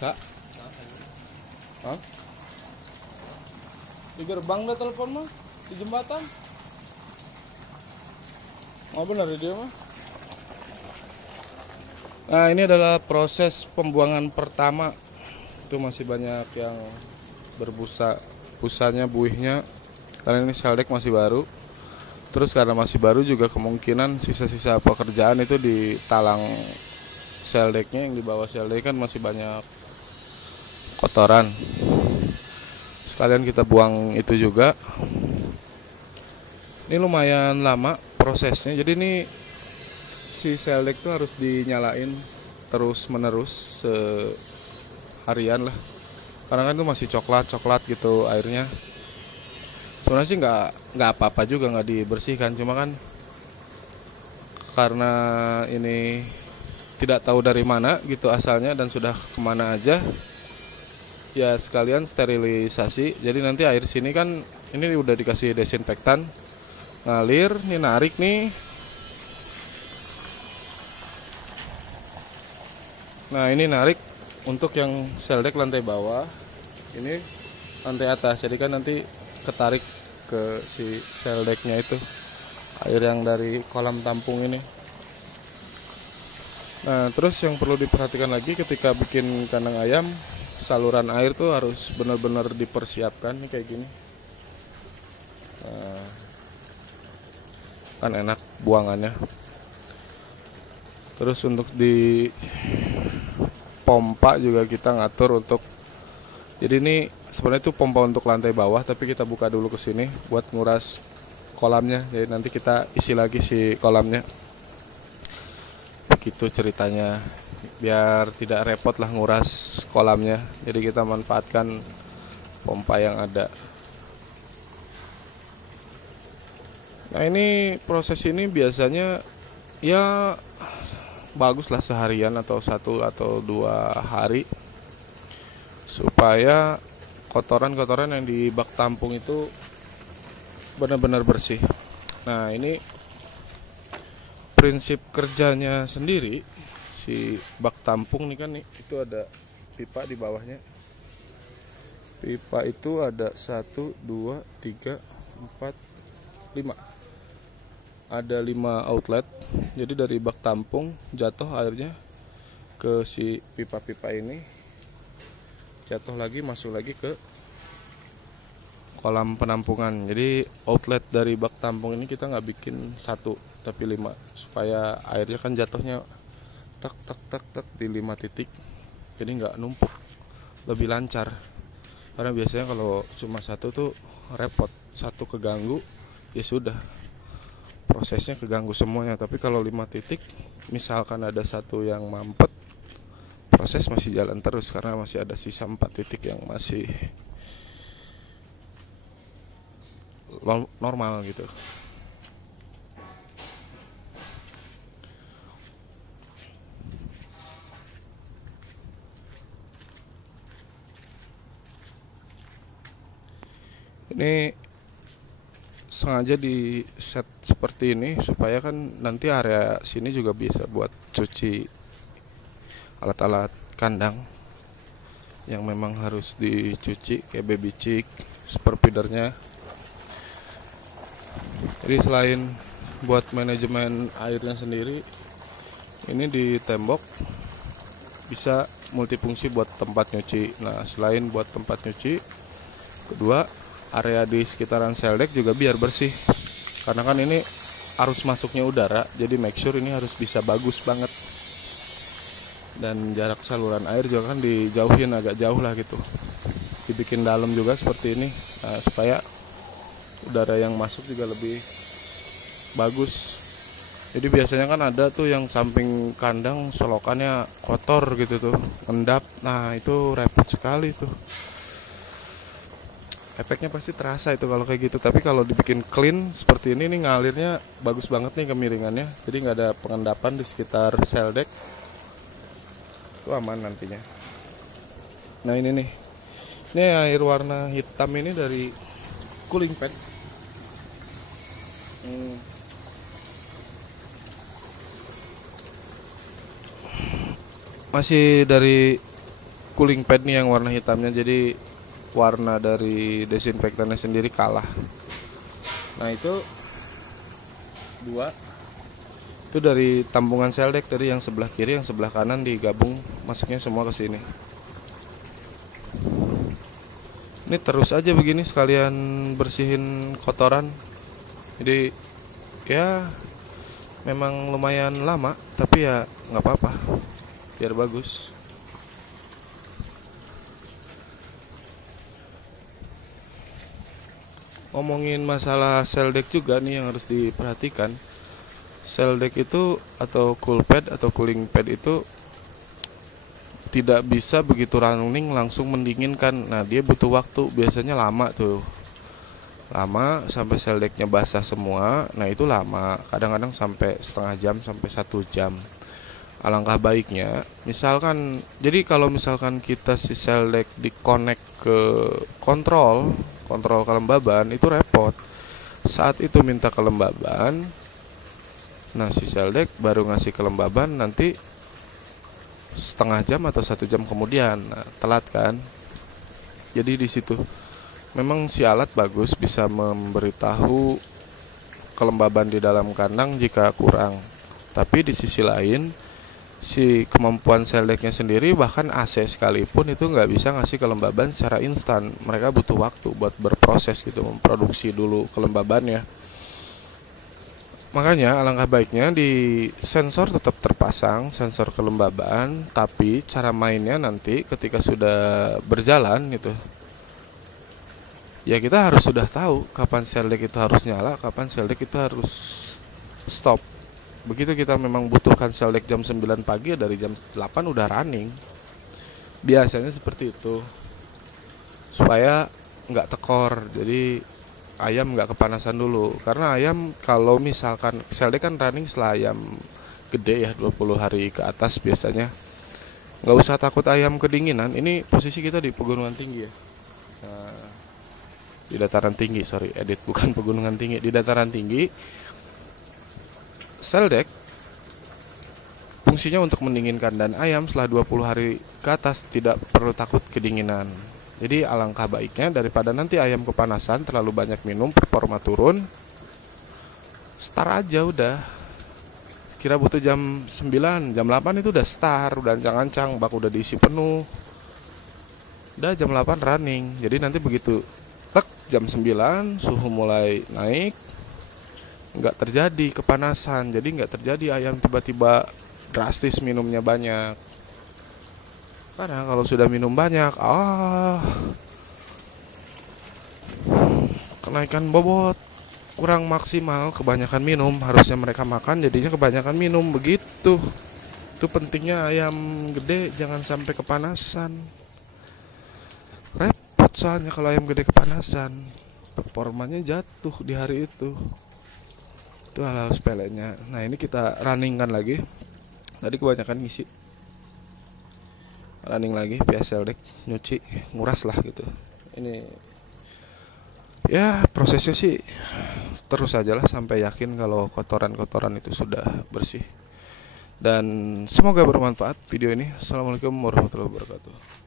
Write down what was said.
Kak? Hah? Di gerbang dah telepon mah, di jembatan. Oh benar ya dia mah. Nah ini adalah proses pembuangan pertama. Itu masih banyak yang berbusa, busanya, buihnya. Karena ini sel deck masih baru. Terus karena masih baru juga kemungkinan sisa-sisa pekerjaan itu di talang sel decknya, yang di bawah sel deck kan masih banyak kotoran. Sekalian kita buang itu juga. Ini lumayan lama prosesnya. Jadi ini si sel deck tuh harus dinyalain terus menerus seharian lah. Karena kan itu masih coklat gitu airnya. Sebenarnya sih nggak apa-apa juga, nggak dibersihkan, cuma kan karena ini tidak tahu dari mana gitu asalnya dan sudah kemana aja, ya sekalian sterilisasi. Jadi nanti air sini kan ini udah dikasih desinfektan, ngalir, nih narik nih. Nah ini narik untuk yang sel deck lantai bawah, ini lantai atas. Jadi kan nanti ketarik ke si sel decknya itu air yang dari kolam tampung ini. Nah terus yang perlu diperhatikan lagi ketika bikin kandang ayam, saluran air tuh harus benar-benar dipersiapkan nih kayak gini. Nah, kan enak buangannya. Terus untuk di pompa juga kita ngatur untuk, jadi ini sebenarnya itu pompa untuk lantai bawah, tapi kita buka dulu ke sini buat nguras kolamnya. Jadi nanti kita isi lagi si kolamnya. Begitu ceritanya, biar tidak repot lah nguras kolamnya. Jadi kita manfaatkan pompa yang ada. Nah ini proses ini biasanya ya bagus lah seharian atau 1 atau 2 hari, supaya kotoran-kotoran yang di bak tampung itu benar-benar bersih. Nah ini prinsip kerjanya sendiri si bak tampung nih kan nih, itu ada pipa di bawahnya. Pipa itu ada 1, 2, 3, 4, 5. Ada 5 outlet. Jadi dari bak tampung jatuh airnya ke si pipa-pipa ini, jatuh lagi masuk lagi ke kolam penampungan. Jadi outlet dari bak tampung ini kita nggak bikin 1 tapi 5, supaya airnya kan jatuhnya tak tak tak tak di 5 titik, jadi nggak numpuk, lebih lancar. Karena biasanya kalau cuma 1 tuh repot, 1 keganggu ya sudah, prosesnya keganggu semuanya. Tapi kalau 5 titik, misalkan ada 1 yang mampet, proses masih jalan terus karena masih ada sisa 4 titik yang masih normal gitu. Ini sengaja di set seperti ini supaya kan nanti area sini juga bisa buat cuci alat-alat kandang yang memang harus dicuci, kayak baby chick, super feedernya. Jadi selain buat manajemen airnya sendiri, ini di tembok bisa multifungsi buat tempat nyuci. Nah selain buat tempat nyuci, kedua area di sekitaran sel deck juga biar bersih, karena kan ini arus masuknya udara, jadi make sure ini harus bisa bagus banget. Dan jarak saluran air juga kan dijauhin agak jauh lah gitu, dibikin dalam juga seperti ini. Nah, supaya udara yang masuk juga lebih bagus. Jadi biasanya kan ada tuh yang samping kandang selokannya kotor gitu tuh, endap. Nah itu repot sekali tuh, efeknya pasti terasa itu kalau kayak gitu. Tapi kalau dibikin clean seperti ini nih, ngalirnya bagus banget nih kemiringannya, jadi nggak ada pengendapan di sekitar sel deck, itu aman nantinya. Nah ini nih, ini air warna hitam ini dari cooling pad. Masih dari cooling pad nih yang warna hitamnya, jadi warna dari desinfektannya sendiri kalah. Nah itu dua, itu dari tampungan seldek, dari yang sebelah kiri yang sebelah kanan digabung, masuknya semua ke sini. Ini terus aja begini sekalian bersihin kotoran. Jadi ya memang lumayan lama, tapi ya nggak apa-apa, biar bagus. Ngomongin masalah seldek juga nih yang harus diperhatikan. Seldek itu atau cool pad atau cooling pad itu tidak bisa begitu running langsung mendinginkan. Nah dia butuh waktu, biasanya lama tuh, lama sampai seldeknya basah semua. Nah itu lama, kadang-kadang sampai setengah jam sampai 1 jam. Alangkah baiknya misalkan, jadi kalau misalkan kita si seldek di connect ke kontrol kelembaban, itu repot. Saat itu minta kelembaban, nah si seldek baru ngasih kelembaban nanti setengah jam atau 1 jam kemudian. Nah, telat kan. Jadi di situ memang si alat bagus bisa memberitahu kelembaban di dalam kandang jika kurang. Tapi di sisi lain si kemampuan seldeknya sendiri, bahkan AC sekalipun itu nggak bisa ngasih kelembaban secara instan. Mereka butuh waktu buat berproses gitu, memproduksi dulu kelembabannya. Makanya alangkah baiknya di sensor tetap terpasang sensor kelembaban, tapi cara mainnya nanti ketika sudah berjalan gitu, ya kita harus sudah tahu kapan seldek itu harus nyala, kapan seldek itu harus stop. Begitu kita memang butuhkan seldek jam 9 pagi, dari jam 8 udah running. Biasanya seperti itu, supaya nggak tekor, jadi ayam nggak kepanasan dulu. Karena ayam kalau misalkan seldek kan running setelah ayam gede ya, 20 hari ke atas biasanya. Nggak usah takut ayam kedinginan. Ini posisi kita di pegunungan tinggi ya, nah, di dataran tinggi, bukan pegunungan tinggi, di dataran tinggi. Seldek fungsinya untuk mendinginkan, dan ayam setelah 20 hari ke atas tidak perlu takut kedinginan. Jadi alangkah baiknya daripada nanti ayam kepanasan, terlalu banyak minum, performa turun, start aja udah. Kira butuh jam 9, jam 8 itu udah start, udah ancang-ancang, bak udah diisi penuh. Udah jam 8 running. Jadi nanti begitu jam 9 suhu mulai naik, nggak terjadi kepanasan. Jadi nggak terjadi ayam tiba-tiba drastis minumnya banyak. Karena kalau sudah minum banyak, kenaikan bobot kurang maksimal, kebanyakan minum. Harusnya mereka makan, jadinya kebanyakan minum, begitu. Itu pentingnya ayam gede jangan sampai kepanasan. Repot soalnya kalau ayam gede kepanasan, performanya jatuh di hari itu. Itu hal-hal sepelenya. Nah ini kita runningkan lagi. Tadi kebanyakan ngisi, running lagi via seldek, nyuci, nguras lah gitu. Ini ya prosesnya sih terus aja lah sampai yakin kalau kotoran-kotoran itu sudah bersih. Dan semoga bermanfaat video ini. Assalamualaikum warahmatullahi wabarakatuh.